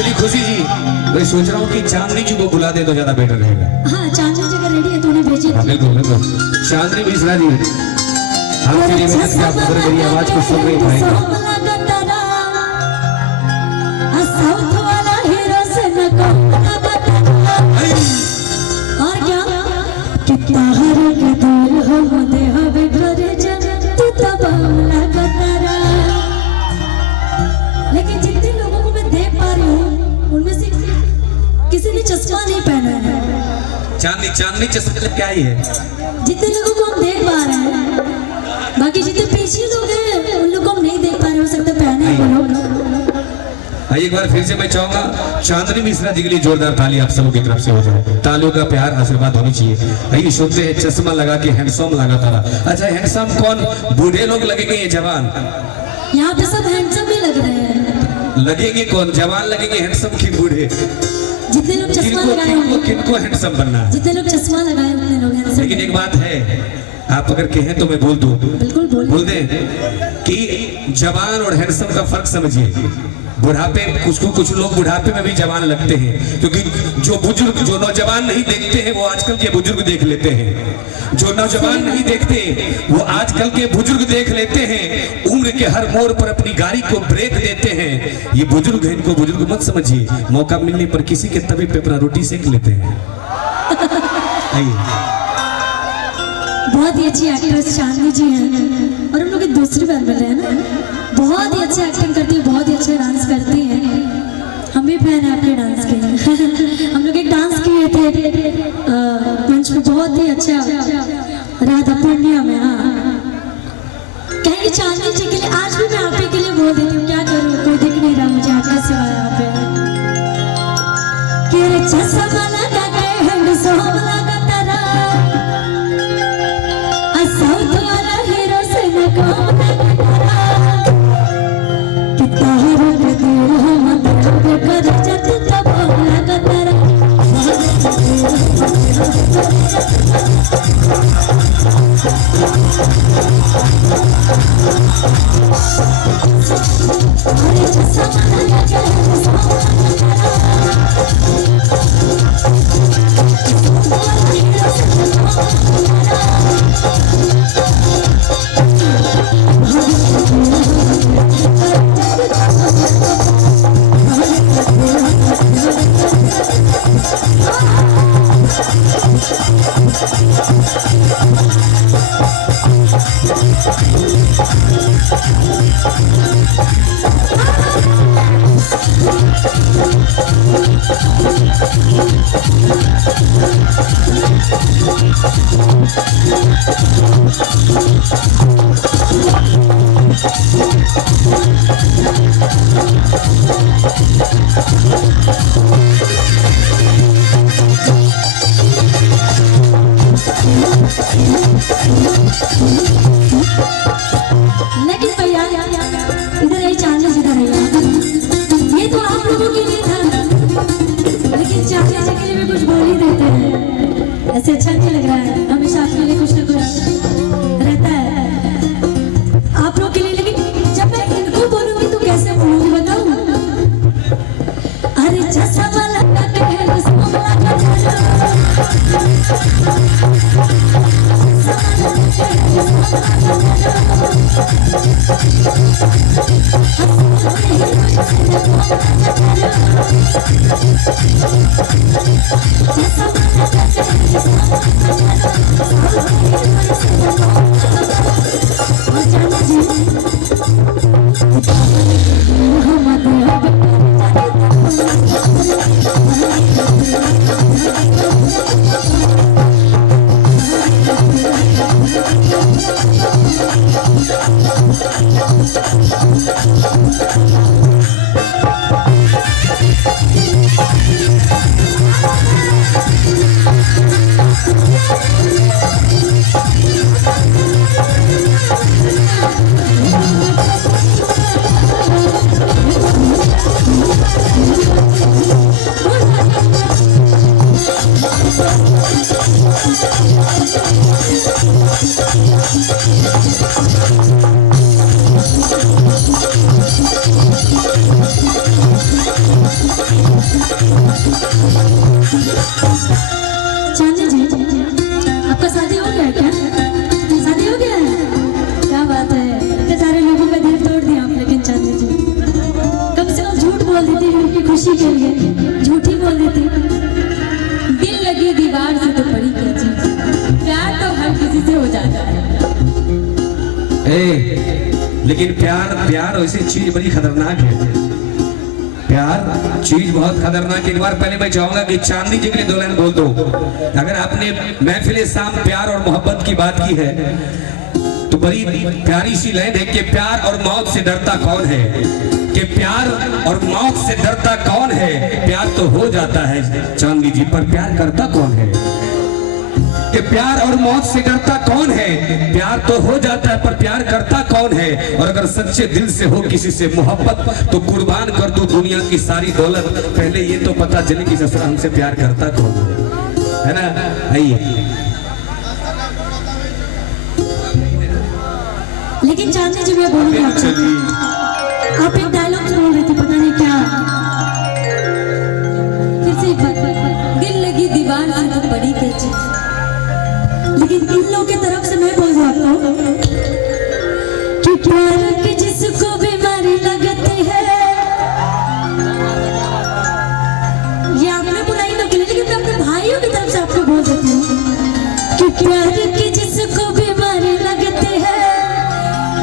Actually खुशी जी मैं सोच रहा हूँ कि चांदनी जी को बुला दे तो ज्यादा बेटर रहेगा। हाँ चांदनी जी अगर रेडी है तो उन्हें भेजिए। बिल्कुल बिल्कुल। चांदनी मिश्रा जी आपके लिए मेहनत से आप मधुर मेरी आवाज को सुन रही हैं। और क्या कितना हर के दिल हो दे हवे घर जन तू तब लगतरा। लेकिन जितने लोगों को मैं देख पा रही हूँ उनमें से किसी ने चश्मा नहीं पहना है। चांदनी चांदनी चश्मा क्या ही है। जितने लोगों को हम देख पा रहे हैं, बाकी जितने पीछे लोग हैं उन लोगों को हम नहीं देख पा रहे, हो सकता पहने हैं वो लोग। एक बार फिर से मैं चाहूंगा चांदनी मिश्रा जी के लिए जोरदार ताली आप सबों की तरफ से हो जाए। तालियों का प्यार आशीर्वाद होनी चाहिए। आइए सुनते हैं चश्मा लगा के हैंडसम लगा तारा। अच्छा हैंडसम कौन, बूढ़े लोग लगेंगे ये जवान? यहाँ पे सब हैंडसम ही लग रहे हैं। लगेंगे कौन, जवान लगेंगे हैंडसम की बूढ़े? जितने लोग चश्मा लगाए होंगे, किनको हैंडसम बनना है? जितने लोग चश्मा लगाए उतने लोग हैंडसम। लेकिन एक बात है, आप अगर कहें तो मैं बोल दूं। बिल्कुल बोल दें कि जवान और हैंडसम का फर्क समझिए। बुढ़ापे कुछ लोग बुढ़ापे में भी जवान लगते हैं, क्योंकि जो बुजुर्ग जो नौजवान नहीं देखते हैं वो आजकल के बुजुर्ग देख लेते हैं। जो नौजवान नहीं देखते वो आजकल के बुजुर्ग देख लेते हैं। उम्र के हर मोड़ पर अपनी गाड़ी को ब्रेक देते हैं। ये बुजुर्ग है, इनको बुजुर्ग मत समझिए। मौका मिलने पर किसी के तवे पे अपना रोटी सेक लेते हैं। आइए बहुत ही अच्छी एक्ट्रेस चांदनी जी हैं और हम लोग दूसरी बार मिल रहे हैं ना। बहुत ही अच्छी एक्टिंग करती है, बहुत ही अच्छा डांस करती है। हम भी फैन हैं आपके डांस के। हम लोग एक डांस किए थे मंच पे, बहुत ही अच्छा राधा पूर्णिया में। हाँ कहेंगे चांदनी जी के लिए आज भी मैं आप ही के लिए बोल देती हूँ। क्या करूँ, कोई दिख नहीं रहा मुझे आपका सिवाय यहाँ पे। कि चश्मा लगा के हैंडसम लगा तारा, साउथ वाला हीरो से न कम कितना हर के दिल हो मत कर जत तब लगतरा। अरे चश्मा लगा के लेकिन भैया इधर ही चांदनी जी इधर ये तो आप लोगों के लिए था, लेकिन चांदनी जी के लिए भी कुछ बोल ही देते हैं। ऐसे अच्छा नहीं लग रहा है, हमेशा आपके लिए कुछ ना कुछ रहता है आप लोगों के लिए। लेकिन जब मैं इनको बोलूंगी तो कैसे बोलूंगी बताऊं? अरे चश्मा लगा के चांदी जी, आपका शादी हो गया है क्या? शादी हो गया है? क्या बात है, इतने सारे लोगों का दिल तोड़ दिया आप। लेकिन चांदी जी कम से कम झूठ बोल देती उनकी खुशी के लिए, झूठ ही बोल देती। दिल लगी दीवार से तो बड़ी क्या चीज, प्यार तो हर किसी से हो जाता है। लेकिन प्यार वैसी चीज बड़ी खतरनाक है। प्यार चीज बहुत खतरनाक। एक बार पहले मैं चाहूंगा कि चांदी जी के लिए 2 लाइन बोल दो। अगर आपने महफिल शाम प्यार और मोहब्बत की बात की है तो बड़ी प्यारी सी लाइन है कि प्यार और मौत से डरता कौन है, कि प्यार और मौत से डरता कौन है। प्यार तो हो जाता है चांदी जी, पर प्यार करता कौन है। कि प्यार और मौत से डरता कौन है, प्यार तो हो जाता है पर प्यार करता कौन है। और अगर सच्चे दिल से हो किसी से मोहब्बत तो कुर्बान कर दो दुनिया की सारी दौलत, पहले ये तो पता चले कि ससुरा हमसे प्यार करता कौन है ना। आइए। लेकिन चांदी जी मैं बोलूंगी आप एक डायलॉग बोल रही थी, पता नहीं क्या, फिर से एक बार। दिल लगी दीवार से तो बड़ी क्या चीज। लेकिन इन लोगों की तरफ से मैं बोल दूं आपको कि प्यार की जिसको बीमारी लगती है, ये आपने बुलाई लोग, लेकिन मैं अपने भाइयों की तरफ से आपको बोल देती हूँ कि प्यार की जिसको बीमारी लगती है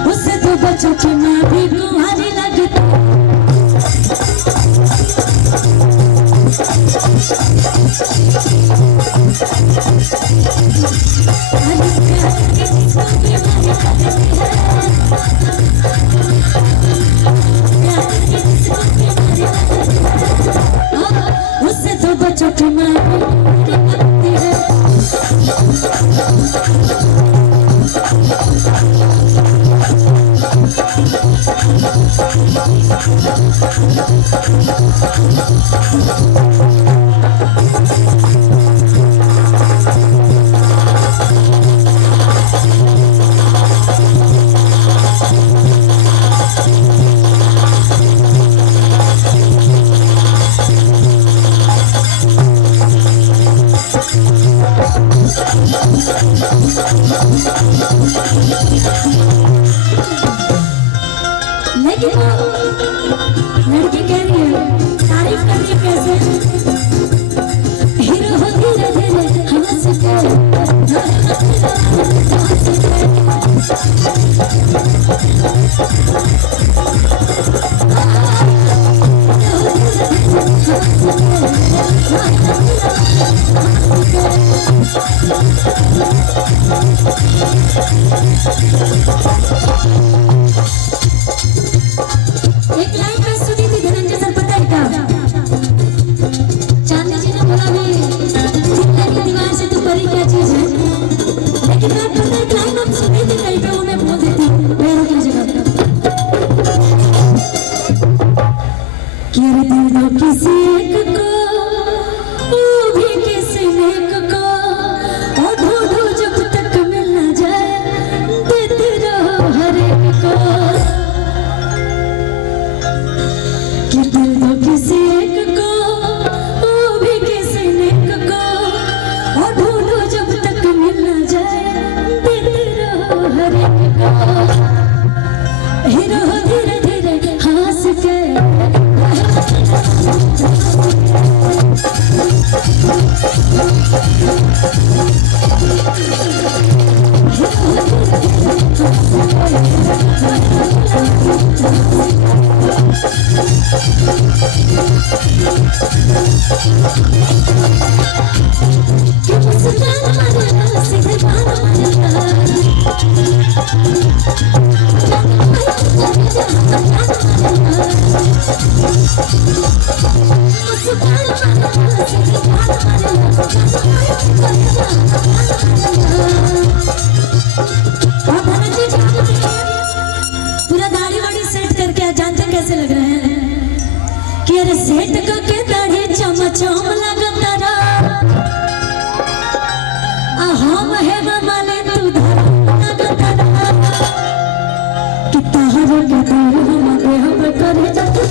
उससे तो बच्चों की माँ भी कुंवारी लगती है। उससे तो बच्चों की माँ लगती है। लेकिन लड़की कह रही है, तारीफ कर रही है कैसे, हीरो हो धीरे धीरे हंसते एक लाइन में सुनी थी धनंजय सर, पता है क्या? चांदी जी ने बोला भी दिल लगी दीवार से तो बड़ी क्या चीज है। लेकिन मैं पता एक लाइन हम सुनी थी कहीं पे, वो मैं बोल देती पैरों की जगह कि अरे दिल दो किसी एक को, वो भी किसी नेक को, और ढूंढो जब तक मिल ना जाए, देते रहो हर एक को। कि दिल दो किसी एक को, वो भी किसी नेक को, और ढूंढो जब तक मिल ना जाए, देते रहो हर एक को। हीरो धीरे धीरे हंस के पूरा दाढ़ी वाड़ी सेट करके जानते कैसे लग रहे हैं कि अरे सेट करके दाढ़ी चमचम लगता रहा, हम है माले तू लगता रहा कि तहर के दूर हम देह करे जाता।